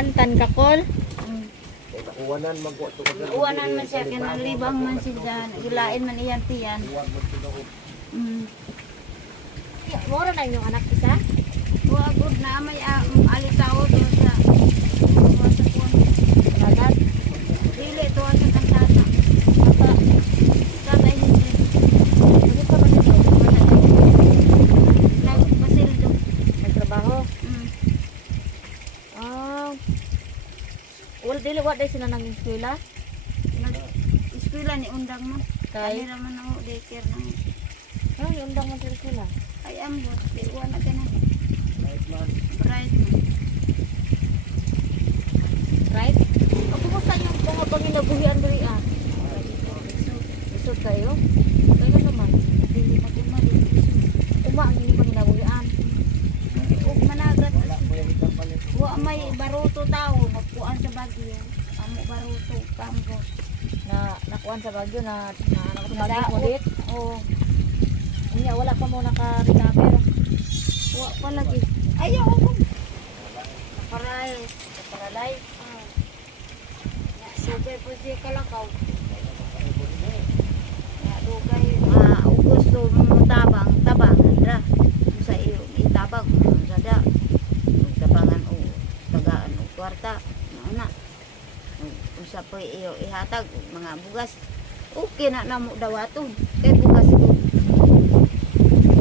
Jantan kakol. Uwanan magkuha to. Uwanan man siya kinalibang man siya. Gilain man iyan tiyan. Mura na yung anak isa? Wa good na may alitaw do sa kuwan. Nagat. Dili to sa kantata. Tatay hindi. Bakit ka ba nito? Nagpasildo. Nagtrabaho? Mm. Ah. Dili wa day sila nang eskwela? Eskwela ni undang man. Kay? Kaya naman ako daycare nang. Ano yung undang mo sa eskwela? Ay ambot. Di wala ka na. Right man. Bright man. Right? O kumusta yung mga panginabuhian diri ah? Isod kayo? Kaya naman. Dili magimali. Uma ang inyong panginabuhian. Ug managat. Wala mo yung itang palit. Wa may baruto tao. Nagkuan sa Bagyo. Amo baruto. Kambot. Na nakuan sa Bagyo na tumagin Nadaot. ulit. Oo. Unya wala pa mo naka-recover. Wa pa lagi. Ayaw ako. Nakaray. Paralay. Dugay po siya kalakaw. Dugay gusto mo tabang ra sa iyo itabang sada tabangan o tagaan o kwarta na usa po iyo ihatag mga bugas okay na namo dawaton kay bugas ko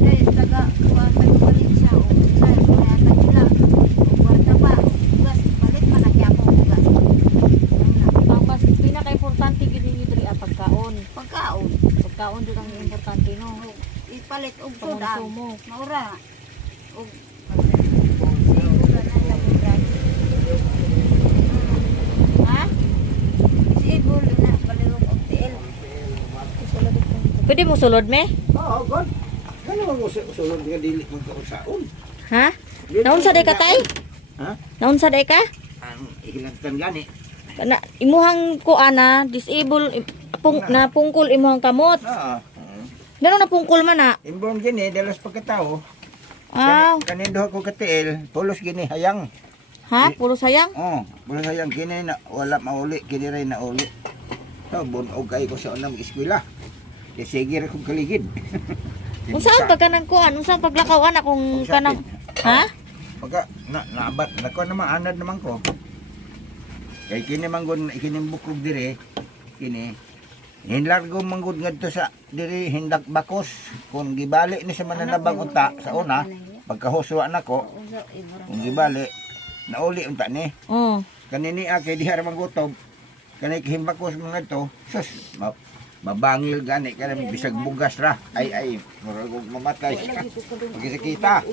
kay taga kwarta balik siya o sa ihatag nila o kwarta pa bugas balik man ako bugas Ang mas pinaka-importante gid ni diri ang pagkaon. pagkaon Pagkaon din ang importante no. ipalit og sudan Pangonsumo. maura og Ha? sibol na balirong og tiil Pwede mo sulod me? Oo, God. Ano mo sulod nga dili magkausaon? Ha? Naunsa day ka tay? Ha? Naunsa day ka? Ang ihilagtan gani. Na imuhang kuana disable na pungkol imuhang kamot. Oo. Ngano na pungkol man na? Inborn gini, dalas pagkatao. Ah, Kanindo ako katiil, pulos gini hayang. ha? Puro sayang. Pulos hayang kini na wala mauli, kini rin na uli. So, bunog kayo ko sa unang eskwela. Sige rin kong kaligid. Unsaan pagka nang kuan? Unsaan paglakaw ana kung kanang ha? Pagka nabat, nako naman anad naman ko. Kay kini manggon ikinimbukog dire, kini hinlargo manggod ngadto sa diri hindak bakos kung gibali ni sa mananabang unta sa una pagkahuswa nako kung gibali nauli unta ni Oh. kanini kay diha ra mangutob kanay kihimbakos mga to sus mabangil gani kanay bisag bugas ra ay murag mamatay pagkita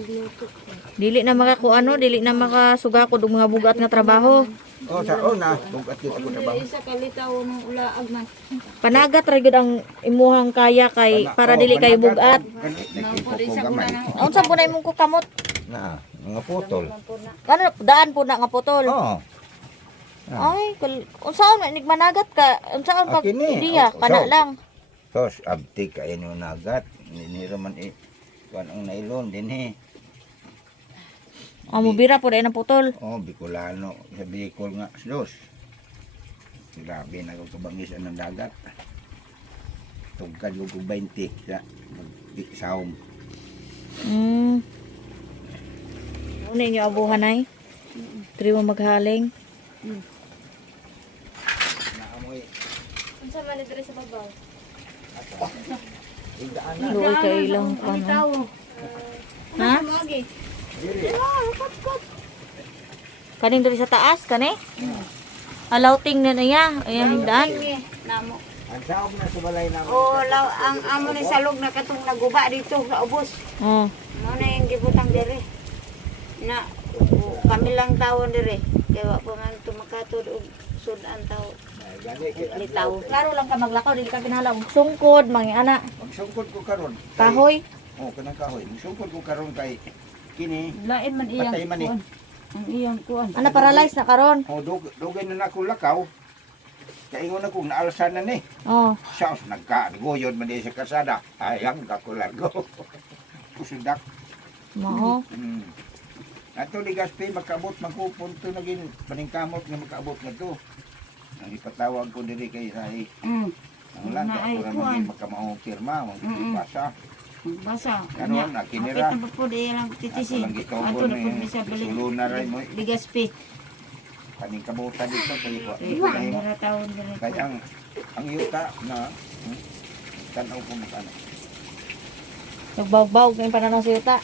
Dili na makakuano, dili na makasugakod og mga bugat nga trabaho. sa una bugat kita ko trabaho isa kalitaw ng ulaag man Panagat ra gyud ang imuhang kaya kay para dili kay bugat. Unsa po na imong kukamot? na mga putol Ano daan po na nga putol. oh Ay, unsaon man managat ka? Unsaon pag Kini, diya kana so, lang. tos abti kayo no nagat ni raman kuan ang nailon din he. Amo bira po dai na putol. Oh, Bicolano, sa Bicol nga, dos. Grabe na kung kabangis ang dagat. Tugkad ko 20 sa saom. Ano inyo abuhan ay? Diri mo maghaling. Naamoy. Unsa man diri sa babaw? Igdaan na. Luoy kay ilang kalitaw Ha? magi Diri. Kaning diri sa taas kani? Alawting na niya. Ayan daan. namo Ang saom na subalay na. o law ang amo ni salog na katong naguba dito sa ubos Oh. mo na yung gibutang diri na kami lang tawon diri kaya wa pa man tumakatod og sudan tao Gani kita. litaw Klaro lang ka maglakaw, dili ka kinahanglan og sungkod, mga ana. Magsungkod ko karon. Kahoy. Oh, kanang kahoy. Magsungkod ko karon kay kini. lain man iyang Patay man eh. kuan. Ang iyang kuan Ana paralyze na karon. Oh, dugay na ako lakaw. Kaingon ako naalsan na ni. Oh. Siya nagkagoyod man di sa kasada. Ayang kakulargo. Kusudak. Mao. Ato Ligaspi makaabot magpupunto naging paningkamot nga makaabot nga to. Ang ipatawag ko diri kay Rai. Ang lang Na ay, ako kuwan. maging makamaong pirma, magbasa. Basa. Karon, nakinira. Kapit na po di lang Ako titisi. lang gitawag Ato na po ni sa balik. Suluna ray mo. Ligaspi. Paningkamutan dito kay ko. Dara taon diri. Kay ang yuta na tanaw ko makano. Nagbaw-baw kayong pananaw sa yuta.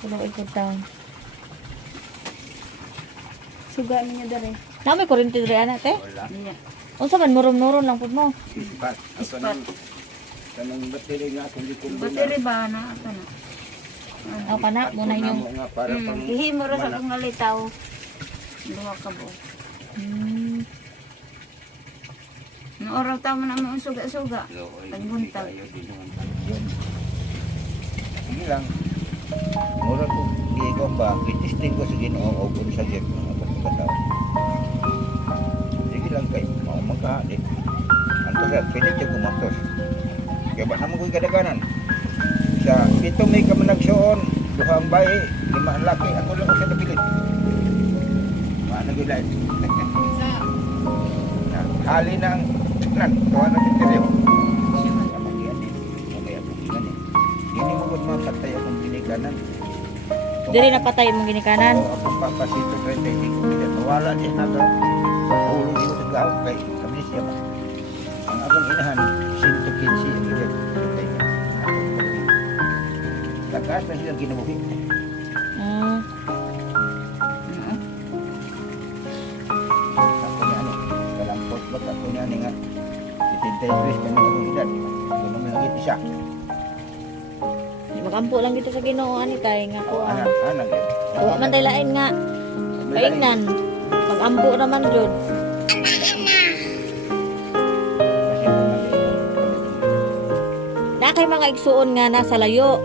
Tulong ikot taon. Suga niya dere. Na may kuryente diri ana te. Wala. Niya. Unsa man murom-muron lang pud mo. Ispat. Ispat. Kanang battery nga kung di ko Battery ba na ato na. O kana mo na yung nga para pang Hihi mo ra sa kong ngalitaw. Duha ka bo. No oraw ta mo na mo suga-suga. Pagbuntag. Sige lang. Mura ko gigon ba, gitisting ko sa Ginoo o kung sa jet ng akong pagkatao. Sige lang kay mao magkahali. Anto sa pwede siya kumatos. Kaya ba naman ko'y kadaganan? Sa ito may kamanagsoon, duhang bayi, 5 ang laki, ako lang ko sa napilit. Managilay. Hali na ang nan, tuwa na yung kiriyo. Ini mo gud mapatay akong binikanan. diri napatay mong ginikanan. Oo, akong papasito 35 minit. Wala di hanggang ulo dito sa gaw kay kami siya ba. Ang akong inahan 115 minit. Takas na silang ginabuhi. Ako niya ano, kalampot ba ako niya nga 73 na mga edad. Ako naman lang isa. Magampo lang dito sa Ginoo ani tay nga ko. Anak, anak yan. Wa man tay lain nga paingnan. Magampo naman jud. Na kay mga igsuon nga nasa layo.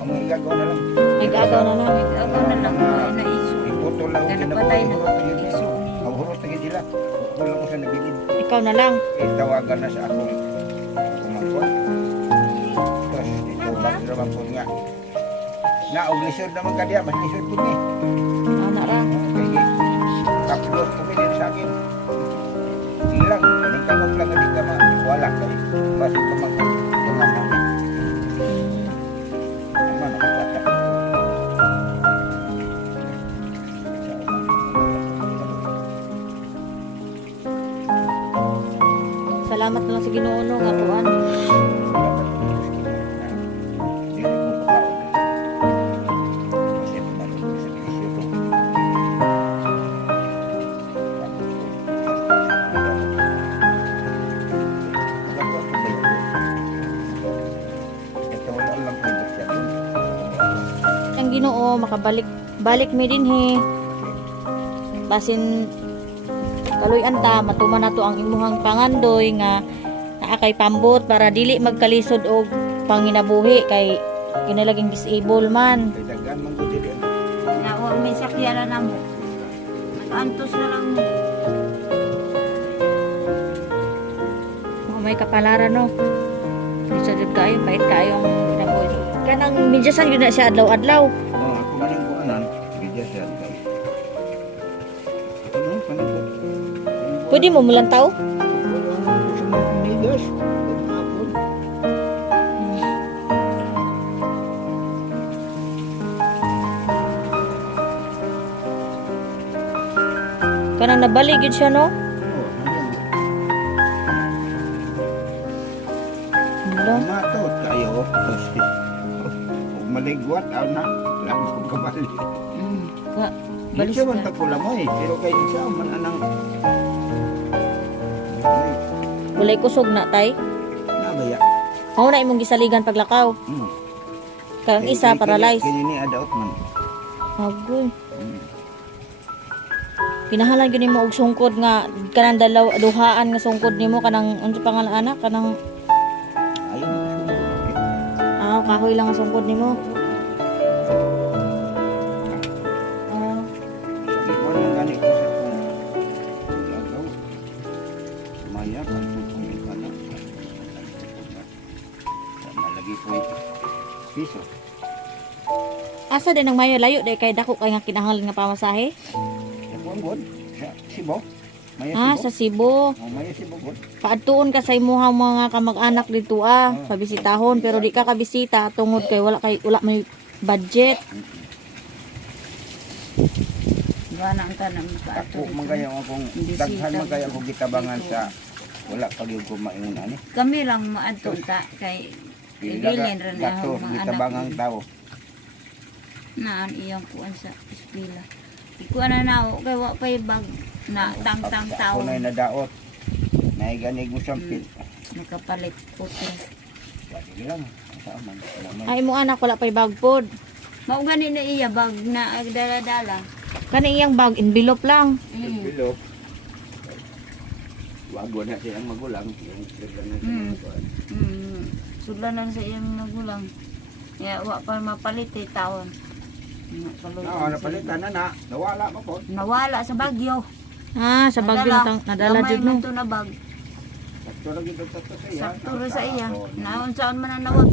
Ang mga igagaw na lang. Nag-agaw na lang. Ako na lang na isu. Iputol lang. Kana patay na isu ni. Ang hulot na sila. Wala ko sa nabilin. Ikaw na lang. Tawagan na sa akong kumangkot. Tapos dito bakit po nga. Na, og lisod naman ka diya. Mas lisod po ni. Ana ra. Okay. Tapos pumili sa akin. Sige lang. Kaning kamot lang hindi ka mawala kayo. Basit kumangkot. Tuman na. Tuman na. Bata. Salamat na lang sa Ginoo no nga tuan. Ang Ginoo makabalik mi dinhi. Basin kaluy-an ta matuman nato ang imuhang pangandoy nga naa kay pambot para dili magkalisod og panginabuhi kay kinalaging disable man. Na wa may sakyanan na mo. Antos na lang mo. Mga may kapalaran no. Isa jud kayo pait kayo ang kinabuhi. Kanang midyasan yun na siya adlaw-adlaw. Ako maning ko anan, bidya siya. Ano panagod? Pwede mo mulantaw? Migas. Kanang nabalik yun siya no? Hello? Matot kayo. Huwag maligwat, aw na. Lang ko kabali. Balis Siya man ka. takula mo eh. Pero kayo siya, man anang... Walay kusog na tay. Nabaya. Mao na imong gisaligan paglakaw. Kang isa paralyzed. Kini ni adaot man. Agoy. Kinahanglan gyud nimo og sungkod nga kanang duhaan nga sungkod nimo kanang unsa pangalan anak kanang Ayaw mo sumunod. kahoy lang ang sungkod nimo. Sabi ko nang gani ko sa lagaw. Maya, pagpupunin ka na. Malagi po piso. asa din ang mayo layo day kay dako kay nga kinahanglan nga pamasahe. Sa Bungod, sa Cebu. Maya Ah, Cebu. sa Cebu. Oh, Maya Cebu gud. Paadtuon ka sa imuhang mga kamag-anak dito pabisitahon pero di ka kabisita tungod kay wala may budget. Gawa na ang tanang Ako makaato. man kaya akong Bisita daghan man kaya akong gitabangan dito. sa wala pag yung kumaingon ani. Kami lang maadto ta kay ibilin rin na Gato mga gitabangang anak. tao. Naan iyang kuan sa eskwela. Ikuan na nao kay wa pay bag na tang-tang tao. Ako na nadaot. Naiganig mo sampil. Nakapalit puti. Pwede lang. Sa aman. Ay mo anak wala pay bag pod. Mao gani na iya bag na dala-dala. Kani iyang bag envelope lang. Bilo. Wago na silang magulang. Yung sila Mm. Sudlanan sa iyang magulang. Kaya wa pa mapalit taon. No, napalitan na. Nawala pa po. Nawala sa Bagyo. Ah, sa Bagyo nadala jud no. Gamay man to na bag. Sakto lang ito sa iya. Sakto ra sa iya. Naon saan man ang nawag.